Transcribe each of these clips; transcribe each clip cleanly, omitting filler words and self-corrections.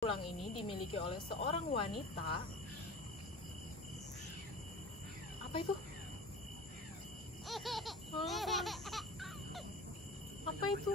Tulang ini dimiliki oleh seorang wanita. Apa itu? Apa itu?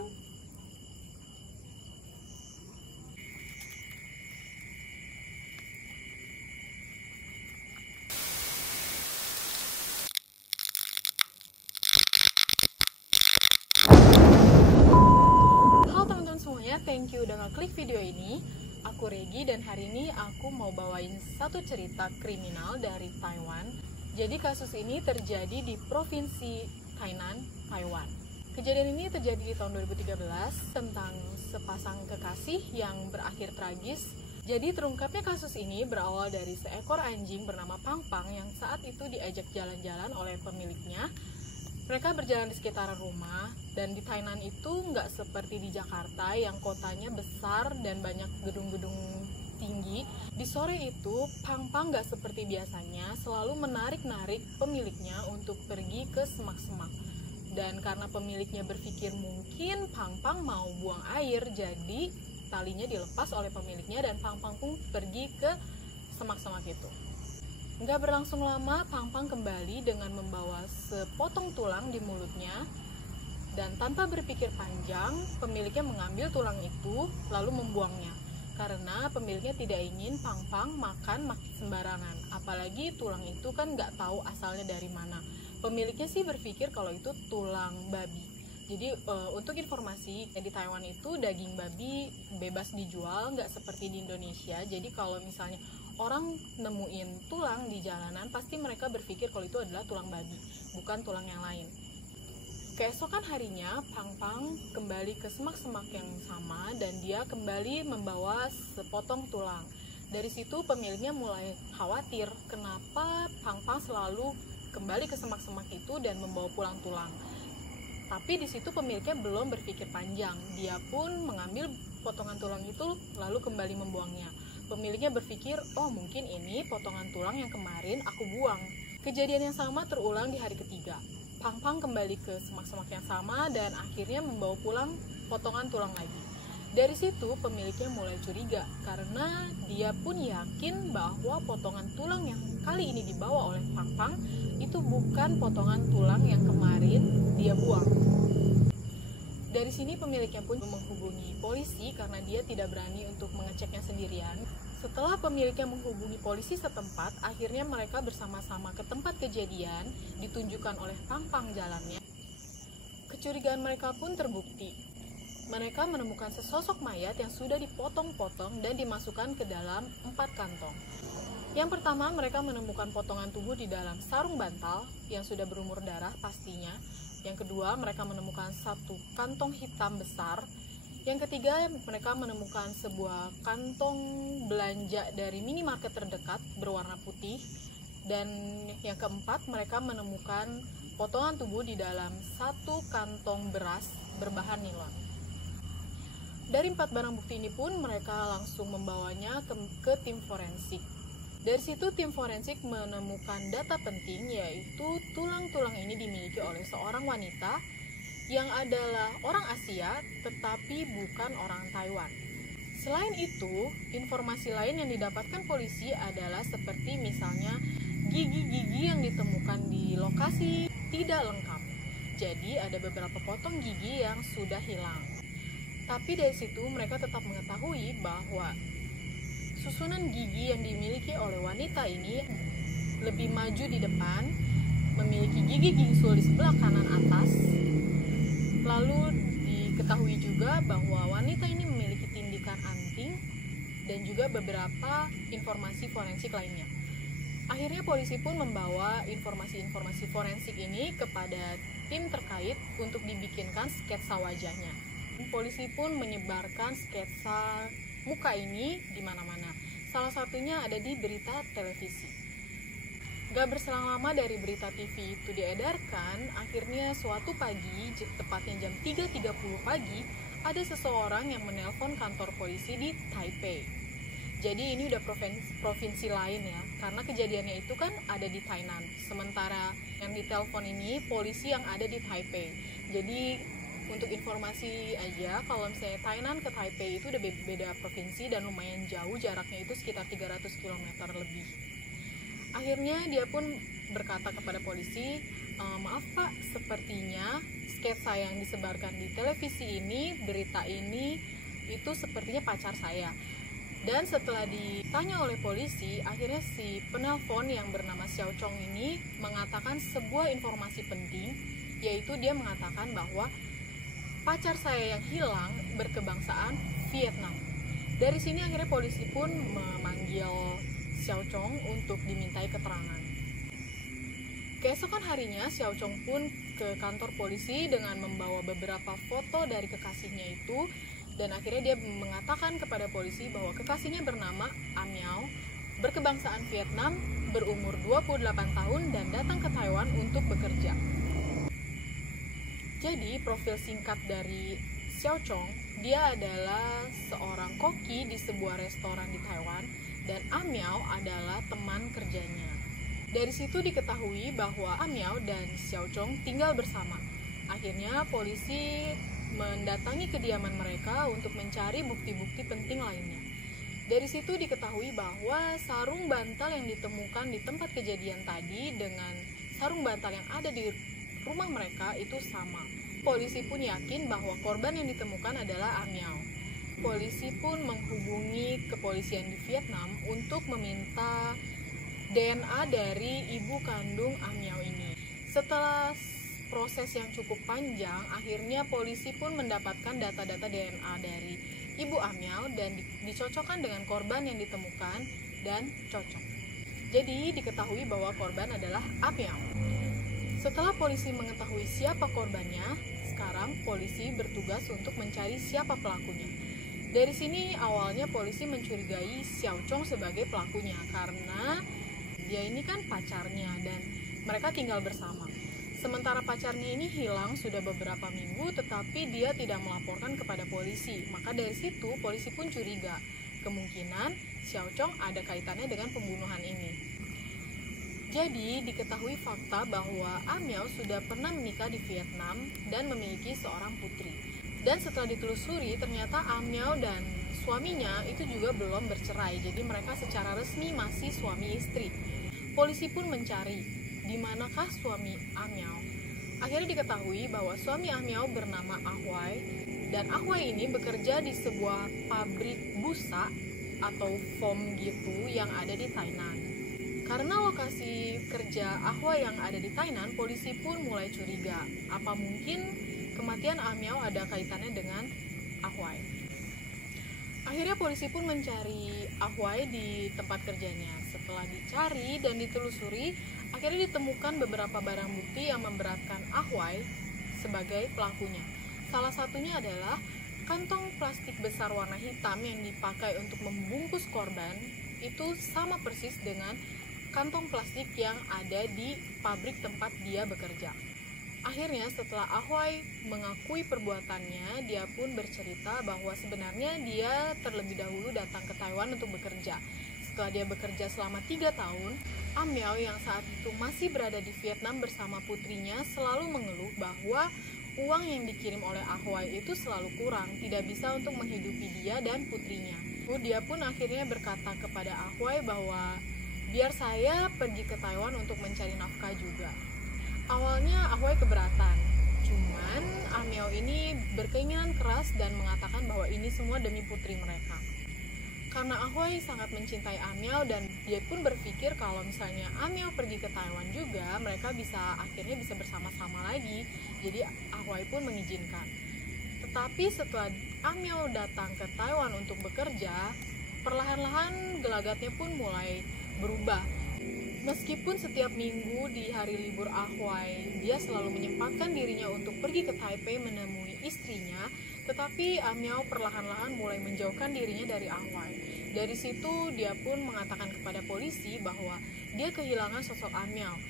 Halo teman-teman semuanya, thank you udah ngeklik video ini. Aku Regi dan hari ini aku mau bawain satu cerita kriminal dari Taiwan. Jadi kasus ini terjadi di provinsi Tainan, Taiwan. Kejadian ini terjadi di tahun 2013 tentang sepasang kekasih yang berakhir tragis. Jadi terungkapnya kasus ini berawal dari seekor anjing bernama Pang Pang yang saat itu diajak jalan-jalan oleh pemiliknya. Mereka berjalan di sekitaran rumah, dan di Tainan itu nggak seperti di Jakarta yang kotanya besar dan banyak gedung-gedung tinggi. Di sore itu, Pang Pang nggak seperti biasanya, selalu menarik-narik pemiliknya untuk pergi ke semak-semak. Dan karena pemiliknya berpikir mungkin Pang Pang mau buang air, jadi talinya dilepas oleh pemiliknya dan Pang Pang pun pergi ke semak-semak itu. Nggak berlangsung lama, Pang Pang kembali dengan membawa sepotong tulang di mulutnya. Dan tanpa berpikir panjang, pemiliknya mengambil tulang itu lalu membuangnya. Karena pemiliknya tidak ingin Pang Pang makan sembarangan. Apalagi tulang itu kan nggak tahu asalnya dari mana. Pemiliknya sih berpikir kalau itu tulang babi. Jadi untuk informasi, di Taiwan itu daging babi bebas dijual, nggak seperti di Indonesia. Jadi kalau misalnya orang nemuin tulang di jalanan, pasti mereka berpikir kalau itu adalah tulang babi, bukan tulang yang lain. Keesokan harinya, Pang Pang kembali ke semak-semak yang sama dan dia kembali membawa sepotong tulang. Dari situ pemiliknya mulai khawatir kenapa Pang Pang selalu kembali ke semak-semak itu dan membawa pulang tulang. Tapi di situ pemiliknya belum berpikir panjang. Dia pun mengambil potongan tulang itu lalu kembali membuangnya. Pemiliknya berpikir, oh mungkin ini potongan tulang yang kemarin aku buang. Kejadian yang sama terulang di hari ketiga. Pang Pang kembali ke semak-semak yang sama dan akhirnya membawa pulang potongan tulang lagi. Dari situ pemiliknya mulai curiga karena dia pun yakin bahwa potongan tulang yang kali ini dibawa oleh Pang Pang itu bukan potongan tulang yang kemarin dia buang. Dari sini pemiliknya pun menghubungi polisi karena dia tidak berani untuk mengeceknya sendirian. Setelah pemiliknya menghubungi polisi setempat, akhirnya mereka bersama-sama ke tempat kejadian, ditunjukkan oleh Pang Pang jalannya. Kecurigaan mereka pun terbukti. Mereka menemukan sesosok mayat yang sudah dipotong-potong dan dimasukkan ke dalam 4 kantong. Yang pertama, mereka menemukan potongan tubuh di dalam sarung bantal yang sudah berumur darah pastinya. Yang kedua, mereka menemukan satu kantong hitam besar. Yang ketiga, mereka menemukan sebuah kantong belanja dari minimarket terdekat berwarna putih. Dan yang keempat, mereka menemukan potongan tubuh di dalam satu kantong beras berbahan nilon. Dari 4 barang bukti ini pun mereka langsung membawanya ke tim forensik. Dari situ tim forensik menemukan data penting, yaitu tulang-tulang ini dimiliki oleh seorang wanita yang adalah orang Asia tetapi bukan orang Taiwan. Selain itu, informasi lain yang didapatkan polisi adalah seperti misalnya gigi-gigi yang ditemukan di lokasi tidak lengkap. Jadi ada beberapa potong gigi yang sudah hilang. Tapi dari situ mereka tetap mengetahui bahwa susunan gigi yang dimiliki oleh wanita ini lebih maju di depan, memiliki gigi gingsul di sebelah kanan atas. Lalu diketahui juga bahwa wanita ini memiliki tindikan anting dan juga beberapa informasi forensik lainnya. Akhirnya polisi pun membawa informasi-informasi forensik ini kepada tim terkait untuk dibikinkan sketsa wajahnya. Polisi pun menyebarkan sketsa muka ini di mana-mana. Salah satunya ada di berita televisi. Gak berselang lama dari berita TV itu diedarkan, akhirnya suatu pagi, tepatnya jam 3.30 pagi, ada seseorang yang menelpon kantor polisi di Taipei. Jadi ini udah provinsi lain ya, karena kejadiannya itu kan ada di Tainan. Sementara yang ditelepon ini polisi yang ada di Taipei. Jadi Untuk informasi aja, kalau misalnya Tainan ke Taipei itu udah beda provinsi dan lumayan jauh, jaraknya itu sekitar 300 km lebih. Akhirnya dia pun berkata kepada polisi, maaf Pak, sepertinya sketsa yang disebarkan di televisi ini, berita ini, itu sepertinya pacar saya. Dan setelah ditanya oleh polisi, akhirnya si penelpon yang bernama Xiao Chong ini mengatakan sebuah informasi penting, yaitu dia mengatakan bahwa pacar saya yang hilang berkebangsaan Vietnam. Dari sini akhirnya polisi pun memanggil Xiao Chong untuk dimintai keterangan. Keesokan harinya Xiao Chong pun ke kantor polisi dengan membawa beberapa foto dari kekasihnya itu, dan akhirnya dia mengatakan kepada polisi bahwa kekasihnya bernama Amiao, berkebangsaan Vietnam, berumur 28 tahun dan datang ke Taiwan untuk bekerja. Jadi profil singkat dari Xiao Chong, dia adalah seorang koki di sebuah restoran di Taiwan, dan Amiao adalah teman kerjanya. Dari situ diketahui bahwa Amiao dan Xiao Chong tinggal bersama. Akhirnya polisi mendatangi kediaman mereka untuk mencari bukti-bukti penting lainnya. Dari situ diketahui bahwa sarung bantal yang ditemukan di tempat kejadian tadi dengan sarung bantal yang ada di rumah mereka itu sama. Polisi pun yakin bahwa korban yang ditemukan adalah Amiao. Polisi pun menghubungi kepolisian di Vietnam untuk meminta DNA dari ibu kandung Amiao ini. Setelah proses yang cukup panjang, akhirnya polisi pun mendapatkan data-data DNA dari ibu Amiao dan dicocokkan dengan korban yang ditemukan dan cocok. Jadi diketahui bahwa korban adalah Amiao. Setelah polisi mengetahui siapa korbannya, sekarang polisi bertugas untuk mencari siapa pelakunya. Dari sini awalnya polisi mencurigai Xiao Chong sebagai pelakunya karena dia ini kan pacarnya dan mereka tinggal bersama. Sementara pacarnya ini hilang sudah beberapa minggu tetapi dia tidak melaporkan kepada polisi. Maka dari situ polisi pun curiga kemungkinan Xiao Chong ada kaitannya dengan pembunuhan ini. Jadi diketahui fakta bahwa Amiao sudah pernah menikah di Vietnam dan memiliki seorang putri. Dan setelah ditelusuri ternyata Amiao dan suaminya itu juga belum bercerai. Jadi mereka secara resmi masih suami istri. Polisi pun mencari di manakah suami Amiao. Akhirnya diketahui bahwa suami Amiao bernama Ahwai, dan Ahwai ini bekerja di sebuah pabrik busa atau foam gitu yang ada di Tainan. Karena lokasi kerja Ahwai yang ada di Tainan, polisi pun mulai curiga apa mungkin kematian Amiao ada kaitannya dengan Ahwai. Akhirnya polisi pun mencari Ahwai di tempat kerjanya. Setelah dicari dan ditelusuri, akhirnya ditemukan beberapa barang bukti yang memberatkan Ahwai sebagai pelakunya. Salah satunya adalah kantong plastik besar warna hitam yang dipakai untuk membungkus korban, itu sama persis dengan kantong plastik yang ada di pabrik tempat dia bekerja. Akhirnya setelah Ahwai mengakui perbuatannya, dia pun bercerita bahwa sebenarnya dia terlebih dahulu datang ke Taiwan untuk bekerja. Setelah dia bekerja selama 3 tahun, Amiao yang saat itu masih berada di Vietnam bersama putrinya selalu mengeluh bahwa uang yang dikirim oleh Ahwai itu selalu kurang, tidak bisa untuk menghidupi dia dan putrinya. Dia pun akhirnya berkata kepada Ahwai bahwa biar saya pergi ke Taiwan untuk mencari nafkah juga. Awalnya Ahwai keberatan, cuman Amiao ini berkeinginan keras dan mengatakan bahwa ini semua demi putri mereka. Karena Ahwai sangat mencintai Amiao dan dia pun berpikir kalau misalnya Amiao pergi ke Taiwan juga, mereka akhirnya bisa bersama-sama lagi. Jadi Ahwai pun mengizinkan. Tetapi setelah Amiao datang ke Taiwan untuk bekerja, perlahan-lahan gelagatnya pun mulai berubah. Meskipun setiap minggu di hari libur Ahwai, dia selalu menyempatkan dirinya untuk pergi ke Taipei menemui istrinya, tetapi Amiao perlahan-lahan mulai menjauhkan dirinya dari Ahwai. Dari situ dia pun mengatakan kepada polisi bahwa dia kehilangan sosok Amiao.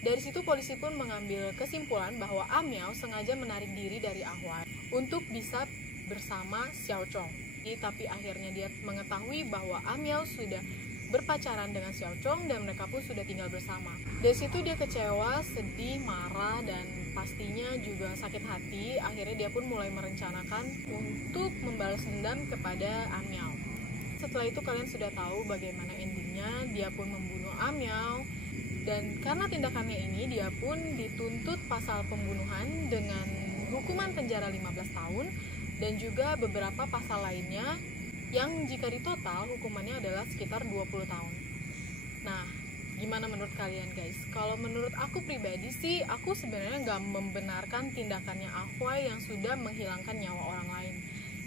Dari situ polisi pun mengambil kesimpulan bahwa Amiao sengaja menarik diri dari Ahwai untuk bisa bersama Xiao Chong. Tapi akhirnya dia mengetahui bahwa Amiao sudah berpacaran dengan Xiao Chong dan mereka pun sudah tinggal bersama. Dari situ dia kecewa, sedih, marah, dan pastinya juga sakit hati. Akhirnya dia pun mulai merencanakan untuk membalas dendam kepada Amyao. Setelah itu kalian sudah tahu bagaimana endingnya. Dia pun membunuh Amyao, dan karena tindakannya ini dia pun dituntut pasal pembunuhan dengan hukuman penjara 15 tahun dan juga beberapa pasal lainnya yang jika ditotal hukumannya adalah sekitar 20 tahun. Nah, gimana menurut kalian guys? Kalau menurut aku pribadi sih, aku sebenarnya nggak membenarkan tindakannya Ahway yang sudah menghilangkan nyawa orang lain.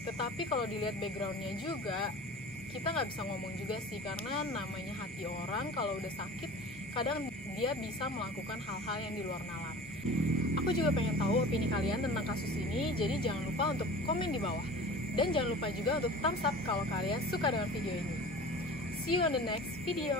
Tetapi kalau dilihat backgroundnya juga, kita nggak bisa ngomong juga sih, karena namanya hati orang kalau udah sakit, kadang dia bisa melakukan hal-hal yang di luar nalar. Aku juga pengen tahu opini kalian tentang kasus ini, jadi jangan lupa untuk komen di bawah. Dan jangan lupa juga untuk thumbs up kalau kalian suka dengan video ini. See you on the next video.